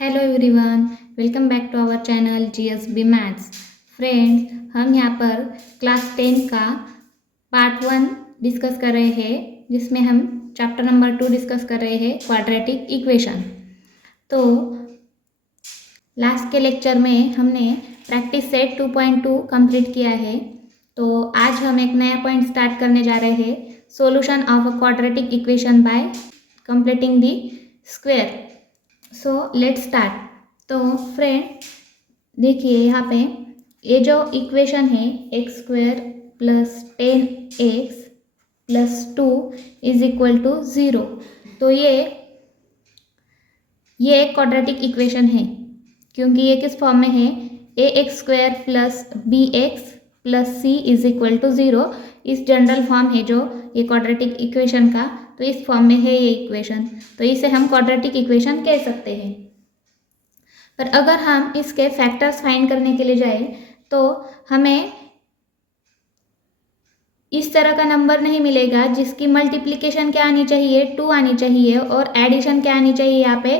Hello everyone, welcome back to our channel GSB maths. Friends, हम यहाँ पर class 10 का पार्ट 1 डिस्कस कर रहे हैं, जिसमें हम चैप्टर नंबर 2 डिस्कस कर रहे हैं, क्वाड्रेटिक इक्वेशन। तो लास्ट के लेक्चर में हमने प्रैक्टिस सेट 2.2 कंप्लीट किया है। तो आज हम एक नया पॉइंट स्टार्ट करने जा रहे हैं, solution of a quadratic equation by completing the square. So let's start. तो फ्रेंड देखिए, यहाँ पे ये जो इक्वेशन है X square plus 10x plus 2 is equal to 0। तो ये एक क्वाड्रेटिक इक्वेशन है, क्योंकि ये किस फॉर्म में है, a x square plus b x plus c is equal to 0। इस जनरल फॉर्म है जो ये क्वाड्रेटिक इक्वेशन का, तो इस फॉर्म में है ये इक्वेशन, तो इसे हम क्वाड्रेटिक इक्वेशन कह सकते हैं। पर अगर हम इसके फैक्टर्स फाइंड करने के लिए जाए तो हमें इस तरह का नंबर नहीं मिलेगा जिसकी मल्टीप्लिकेशन क्या आनी चाहिए, 2 आनी चाहिए, और एडिशन क्या आनी चाहिए, यहाँ पे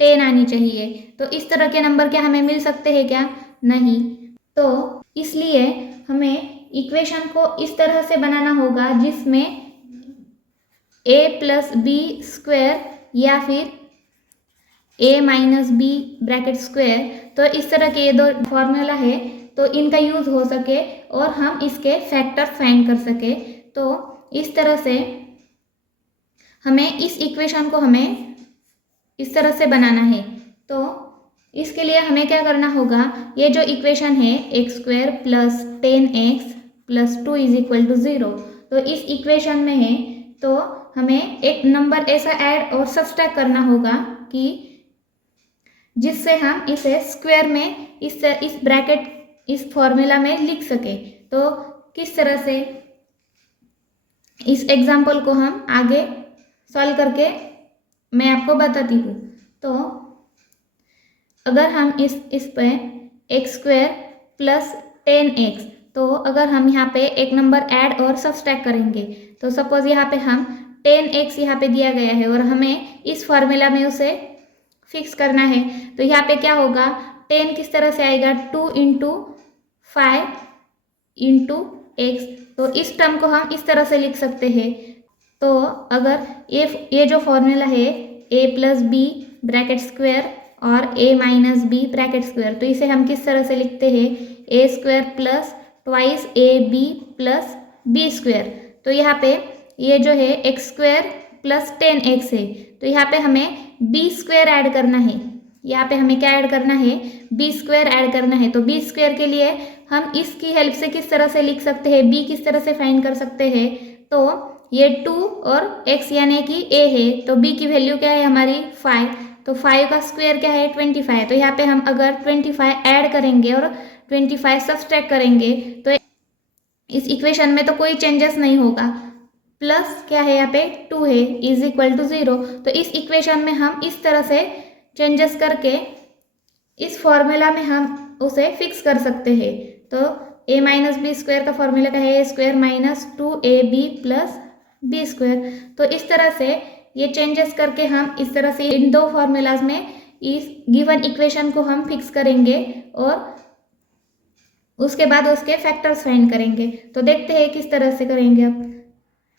10 आनी चाहिए। तो इस तरह के नंबर क्या हमें मिल सकते हैं क्या? नहीं। तो इसलिए हमें इक्वेशन को इस तरह से बनाना होगा जिसमें a प्लस बी स्क्वायर या फिर a minus B bracket square, तो इस तरह के ये दो फॉर्मूला है, तो इनका यूज़ हो सके और हम इसके फैक्टर फाइंड कर सके। तो इस तरह से हमें इस इक्वेशन को हमें इस तरह से बनाना है। तो इसके लिए हमें क्या करना होगा, ये जो इक्वेशन है X square plus 10x plus 2 is equal to 0, तो इस इक्वेशन में है, तो हमें एक नंबर ऐसा ऐड और सब्सट्रैक्ट करना होगा कि जिससे हम इसे स्क्वायर में इस ब्रैकेट इस फॉर्मूला में लिख सके। तो किस तरह से, इस एग्जाम्पल को हम आगे सॉल्व करके मैं आपको बताती हूँ। तो अगर हम इस पे एक्स स्क्वायर प्लस 10x, तो अगर हम यहाँ पे एक नंबर ऐड और सब्सट्रैक्ट करेंगे, तो सपोज यहाँ पे हम 10x यहाँ पे दिया गया है और हमें इस फॉर्मूला में उसे फिक्स करना है। तो यहाँ पे क्या होगा, 10 किस तरह से आएगा, 2 इंटू 5 इंटू एक्स, तो इस टर्म को हम इस तरह से लिख सकते हैं। तो अगर ये जो फॉर्मूला है a plus B bracket square और a minus B bracket square, तो इसे हम किस तरह से लिखते हैं, a square plus twice A B plus B square. तो यहाँ पे ये जो है एक्स स्क्वायर प्लस 10x है, तो यहाँ पे हमें बी स्क्वायर ऐड करना है। यहाँ पे हमें क्या ऐड करना है, बी स्क्वायर ऐड करना है। तो बी स्क्वायर के लिए हम इसकी हेल्प से किस तरह से लिख सकते हैं, बी किस तरह से फाइंड कर सकते हैं। तो ये 2 और x यानी कि a है, तो b की वैल्यू क्या है हमारी 5, तो 5 का स्क्वायर क्या है 25। तो यहाँ पे हम अगर 25 ऐड करेंगे और 25 सब्सट्रैक्ट करेंगे तो इस इक्वेशन में तो कोई चेंजेस नहीं होगा। प्लस क्या है यहाँ पे 2 है इज इक्वल टू 0। तो इस इक्वेशन में हम इस तरह से चेंजेस करके इस फॉर्मूला में हम उसे फिक्स कर सकते हैं। तो a माइनस बी स्क्वायर का फॉर्मूला क्या है, a square minus 2ab plus B square. तो इस तरह से ये चेंजेस करके हम इस तरह से इन दो फॉर्मूलाज में इस गिवन इक्वेशन को हम फिक्स करेंगे और उसके बाद उसके फैक्टर्स फाइंड करेंगे। तो देखते हैं किस तरह से करेंगे अब।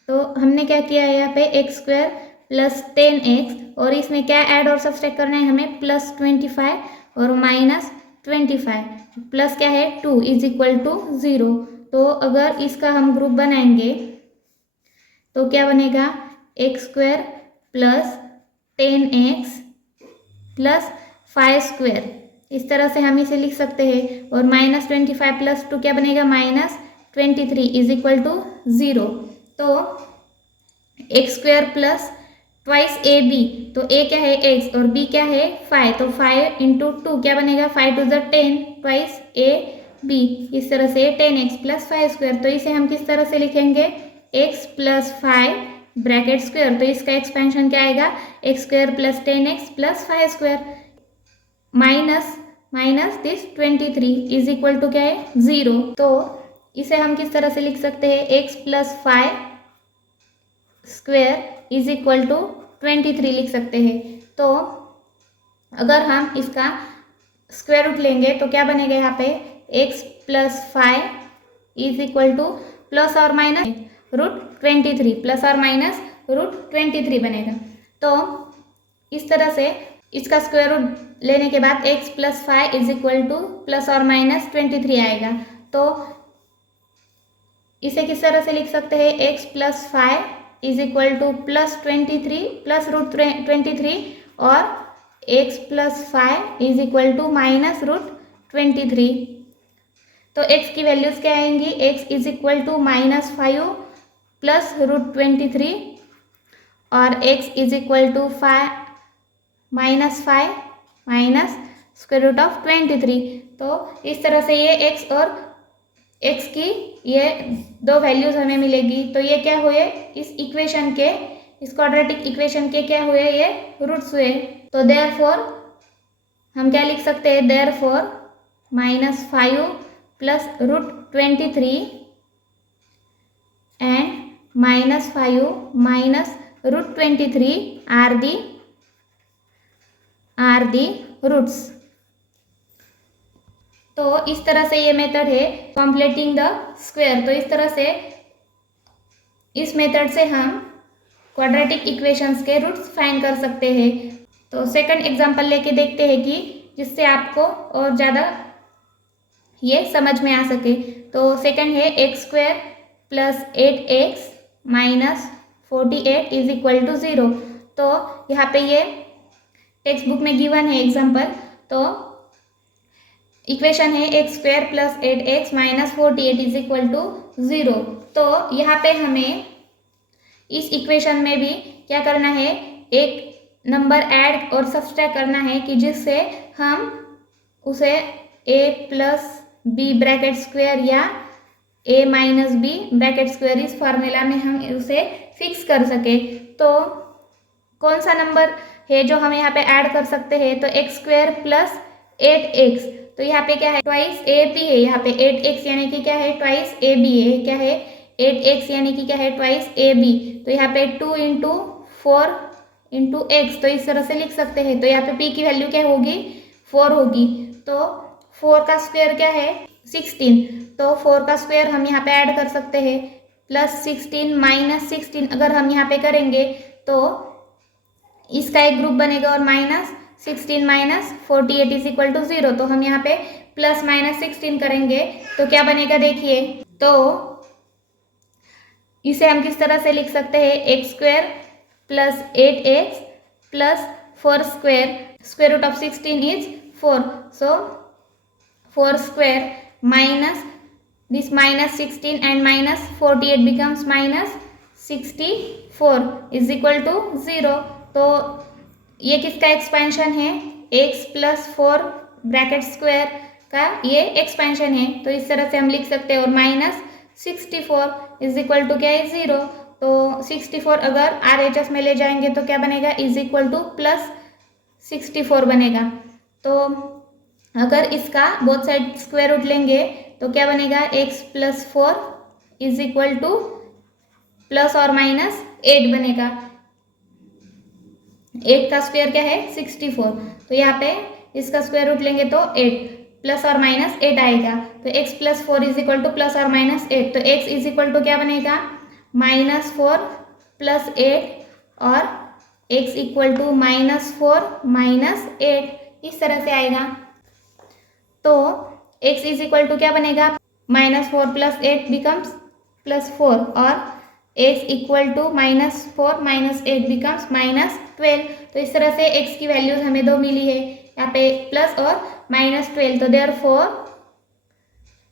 तो हमने क्या किया है, यहाँ पे एक्स स्क्वायर प्लस 10x, और इसमें क्या ऐड और सब्सट्रैक्ट करना है हमें, प्लस 25 और माइनस 25, प्लस क्या है 2 इज इक्वल टू 0। तो अगर इसका हम ग्रुप बनाएंगे तो क्या बनेगा, x square plus 10x plus 5 square, इस तरह से हम इसे लिख सकते हैं। और माइनस 25 प्लस 2 क्या बनेगा, माइनस 23 इज इक्वल टू 0। तो X square plus twice A B, तो a क्या है x और b क्या है 5, तो 5 इंटू 2 क्या बनेगा, 5 to the 10 twice a b, इस तरह से 10x प्लस 5 स्क्वायर। तो इसे हम किस तरह से लिखेंगे, x प्लस 5 ब्रैकेट स्क्वायर, तो इसका एक्सपेंशन क्या आएगा, X square plus 10x plus 5 square minus this 23 is equal to क्या है 0। तो इसे हम किस तरह से लिख सकते हैं, x plus 5 square is equal to 23 लिख सकते हैं। तो अगर हम इसका स्क्वायर रूट लेंगे तो क्या बनेगा यहाँ पे x plus 5 is equal to plus और माइनस √23 प्लस और माइनस √23 बनेगा। तो इस तरह से इसका स्क्वायर रूट लेने के बाद x plus 5 is equal to plus और माइनस 23 आएगा। तो इसे किस तरह से लिख सकते हैं, x plus 5 is equal to plus 23 plus √23 और x plus 5 is equal to minus √23। तो x की वैल्यूज क्या आएंगी, x is equal to -5 plus √23 और x is equal to -5 minus square root of 23। तो इस तरह से ये x और x की ये दो वैल्यूज हमें मिलेगी। तो ये क्या हुए, इस इक्वेशन के, इस क्वाड्रेटिक इक्वेशन के क्या हुए, ये रूट्स हुए। तो देयरफॉर हम क्या लिख सकते हैं, therefore -5 plus √23 and -5 minus √23 are the roots. तो इस तरह से ये मेथड है कॉम्प्लेटिंग द स्क्वायर। तो इस तरह से इस मेथड से हम क्वाड्रेटिक इक्वेशंस के रूट्स फाइंड कर सकते हैं। तो सेकंड एग्जांपल लेके देखते हैं कि जिससे आपको और ज़्यादा ये समझ में आ सके। तो सेकंड है x² plus 8x minus 48 is equal to 0। तो यहाँ पे ये टेक्स्ट बुक में गिवन है एग्जांपल। तो इक्वेशन है x² plus 8x minus 48 is equal to 0। तो यहाँ पे हमें इस इक्वेशन में भी क्या करना है, एक नंबर ऐड और सब्सट्रैक्ट करना है कि जिससे हम उसे a plus b bracket square या a minus b bracket square इस फार्मूला में हम उसे फिक्स कर सके। तो कौन सा नंबर है जो हम यहाँ पे ऐड कर सकते हैं, तो x² प्लस 8x। तो यहाँ पे क्या है, ट्वाइस ab है, यहाँ पे 8x यानी कि क्या है, ट्वाइस ab है, क्या है 8x यानी कि क्या है, ट्वाइस ab। तो यहाँ पे 2 इंटू 4 इंटू x, तो इस तरह से लिख सकते हैं। तो यहाँ पे p की वैल्यू क्या होगी, 4 होगी। तो 4 का स्क्वायर क्या है, 16। तो 4 का स्क्वायर हम यहाँ पे ऐड कर सकते हैं, प्लस 16 माइनस 16 अगर हम यहाँ पे करेंगे तो इसका एक ग्रुप बनेगा और -16 माइनस 48 इज इक्वल टू 0। तो हम यहाँ पे प्लस -16 करेंगे तो क्या बनेगा देखिए। तो इसे हम किस तरह से लिख सकते हैं, x² plus 8x plus 4 square, square root of 16 is 4। So 4 square minus this -16 and -48 becomes -64 is equal to 0। तो ये किसका एक्सपेंशन है, x प्लस 4 ब्रैकेट स्क्वायर का ये एक्सपेंशन है। तो इस तरह से हम लिख सकते हैं। और -64 इज इक्वल टू क्या है, 0। तो 64 अगर RHS में ले जाएंगे तो क्या बनेगा, इज इक्वल टू प्लस 64 बनेगा। तो अगर इसका बोथ साइड स्क्वायर रूट लेंगे तो क्या बनेगा, x plus 4 is equal to plus और माइनस 8 बनेगा। 8 का स्क्वायर क्या है, 64। तो यहाँ पे इसका स्क्वायर रूट लेंगे तो 8 प्लस और माइनस 8 आएगा। तो x plus 4 is equal to plus और माइनस 8। तो x इज इक्वल टू क्या बनेगा, -4 प्लस 8 और x इक्वल टू -4 माइनस 8 इस तरह से आएगा। तो x इज इक्वल टू क्या बनेगा, -4 प्लस 8 बिकम्स +4 और x equal to -4 minus 8 becomes -12। तो इस तरह से x की वैल्यूज हमें दो मिली है, यहाँ पे प्लस और -12। तो therefore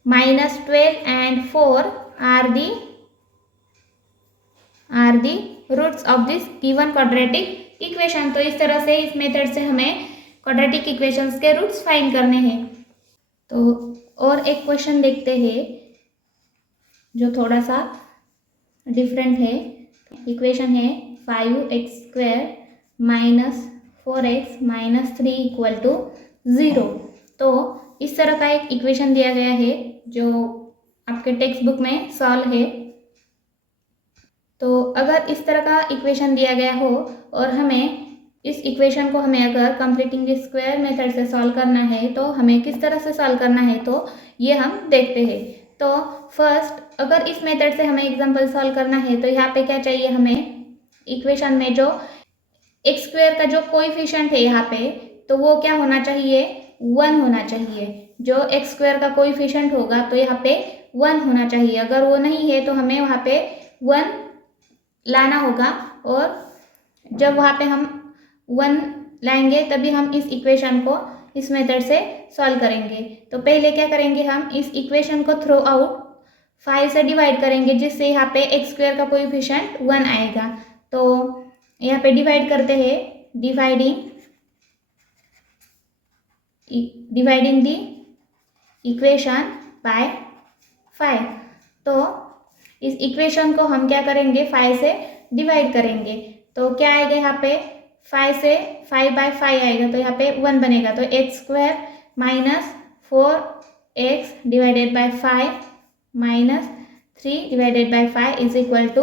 -12 and 4 are the roots of this given quadratic equation. तो इस तरह से इस मेथड से हमें क्वाड्रेटिक इक्वेशंस के रूट्स फाइंड करने हैं। तो और एक क्वेश्चन देखते हैं जो थोड़ा सा डिफरेंट है। इक्वेशन है 5x² minus 4x minus 3 equal to 0। तो इस तरह का एक इक्वेशन दिया गया है जो आपके टेक्स्ट बुक में सॉल्व है। तो अगर इस तरह का इक्वेशन दिया गया हो और हमें इस इक्वेशन को हमें अगर कंप्लीटिंग द स्क्वायर मेथड से सॉल्व करना है तो हमें किस तरह से सॉल्व करना है, तो ये हम देखते हैं। तो फर्स्ट अगर इस मेथड से हमें एग्जांपल सॉल्व करना है तो यहाँ पे क्या चाहिए, हमें इक्वेशन में जो एक्स स्क्वायर का जो कोएफिशिएंट है यहाँ पे, तो वो क्या होना चाहिए, 1 होना चाहिए। जो एक्स स्क्वायर का कोएफिशिएंट होगा तो यहाँ पे 1 होना चाहिए। अगर वो नहीं है तो हमें वहाँ पे 1 लाना होगा, और जब वहाँ पे हम 1 लाएंगे तभी हम इस इक्वेशन को इस मेथड से सॉल्व करेंगे। तो पहले क्या करेंगे, हम इस इक्वेशन को थ्रू आउट 5 से डिवाइड करेंगे, जिससे यहाँ पे एक्स स्क्वायर का कोएफिशिएंट 1 आएगा। तो यहाँ पे डिवाइड करते हैं, डिवाइडिंग दी इक्वेशन बाय 5। तो इस इक्वेशन को हम क्या करेंगे, 5 से डिवाइड करेंगे। तो क्या आएगा यहाँ पे, 5 से 5/5 आएगा, तो यहाँ पे 1 बनेगा। तो X square minus 4x divided by 5 minus 3 divided by 5 is equal to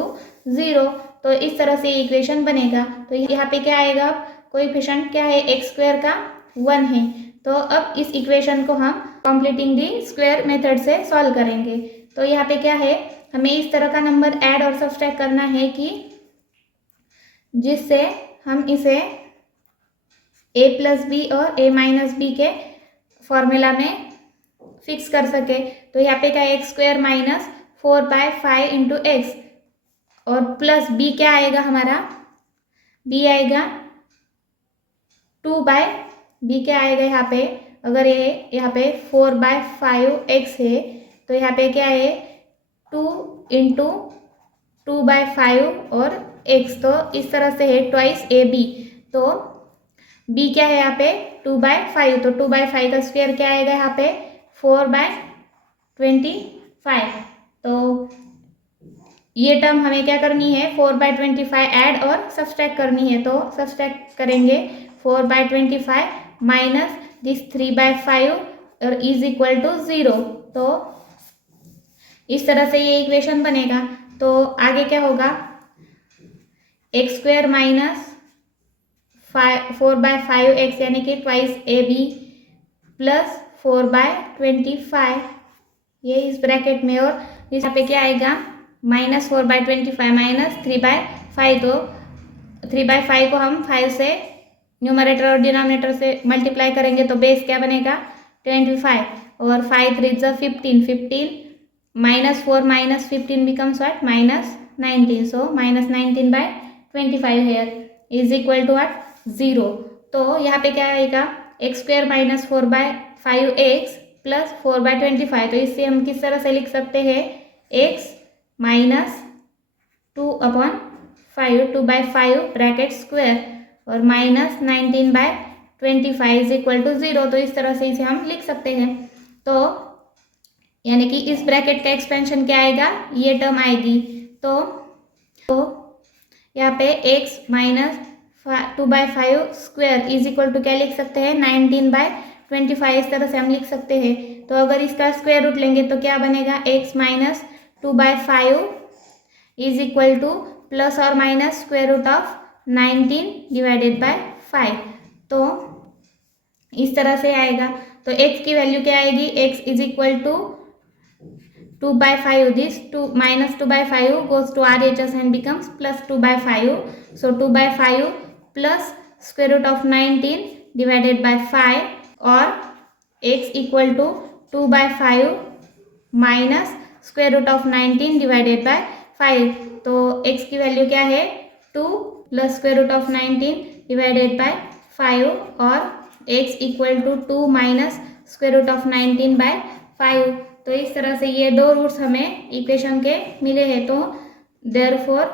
0। तो इस तरह से इक्वेशन बनेगा। तो यहाँ पे क्या आएगा, कोएफिशिएंट क्या है, एक्स स्क्वायर का 1 है। तो अब इस इक्वेशन को हम कंप्लीटिंग दी स्क्वायर मेथड से सॉल्व करेंगे। तो यहाँ पे क्या है, हमें इस तरह का नंबर ऐड और सब्सट्रैक्ट करना है कि जिससे हम इसे a+b और a-b के फॉर्मूला में फिक्स कर सके। तो यहाँ पे क्या है, X square minus 4/5 into x, और प्लस b क्या आएगा हमारा, b आएगा 2/b क्या आएगा यहाँ पे, अगर ये यहाँ पे 4/5x है तो यहाँ पे क्या है 2 इंटू 2/5 और x, तो इस तरह से है ट्वाइस ab। तो b क्या है यहाँ पे 2/5, तो 2/5 का स्क्वायर क्या आएगा यहाँ पे 4/25। तो ये टर्म हमें क्या करनी है, 4/25 ऐड और सब्सट्रैक्ट करनी है। तो सब्सट्रैक्ट करेंगे 4/25 माइनस दिस 3/5 और इज इक्वल टू 0। तो इस तरह से ये इक्वेशन बनेगा। तो आगे क्या होगा, एक्स स्क्वायर माइनस 4/5x यानी कि ट्वाइस ab प्लस 4/25, ये इस ब्रैकेट में, और यहाँ पे क्या आएगा माइनस 4/25 माइनस 3/5। तो 3/5 को हम 5 से न्यूमरेटर और डिनोमिनेटर से मल्टीप्लाई करेंगे तो बेस क्या बनेगा 25, और 5 3 × 15 minus 4 minus 15 becomes what -19। So -19/25 here is equal to what 0। तो यहाँ पे क्या आएगा, X square minus 4/5x plus 4/25। तो इससे हम किस तरह से लिख सकते हैं, x माइनस 2/5 2/5 ब्रैकेट स्क्वायर और माइनस 19/25 इज इक्वल टू 0। तो इस तरह से इसे हम लिख सकते हैं। तो यानी कि इस ब्रैकेट का एक्सपेंशन क्या आएगा, ये टर्म आएगी। तो यहाँ पे x minus 2/5 square is equal to क्या लिख सकते हैं 19/25, इस तरह से हम लिख सकते हैं। तो अगर इसका स्क्वायर रूट लेंगे तो क्या बनेगा, x minus 2/5 is equal to plus और minus square root of 19 divided by 5। तो इस तरह से आएगा। तो x की वैल्यू क्या आएगी, x is equal to 2/5, this 2 minus 2/5 goes to RHS and becomes plus 2/5. So 2/5 plus square root of 19 divided by 5, or x equal to 2/5 minus square root of 19 divided by 5. तो x की value क्या है 2 plus square root of 19 divided by 5, और x equal to 2 minus square root of 19 by 5। तो इस तरह से ये दो रूट्स हमें इक्वेशन के मिले हैं। तो therefore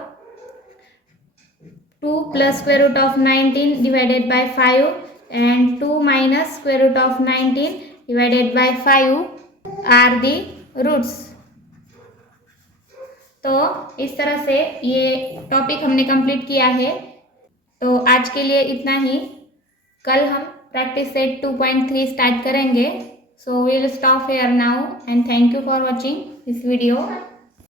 2 plus square root of 19 divided by 5 and 2 minus square root of 19 divided by 5 are the roots। तो इस तरह से ये टॉपिक हमने कंप्लीट किया है। तो आज के लिए इतना ही। कल हम प्रैक्टिस सेट 2.3 स्टार्ट करेंगे। So we will stop here now and thank you for watching this video.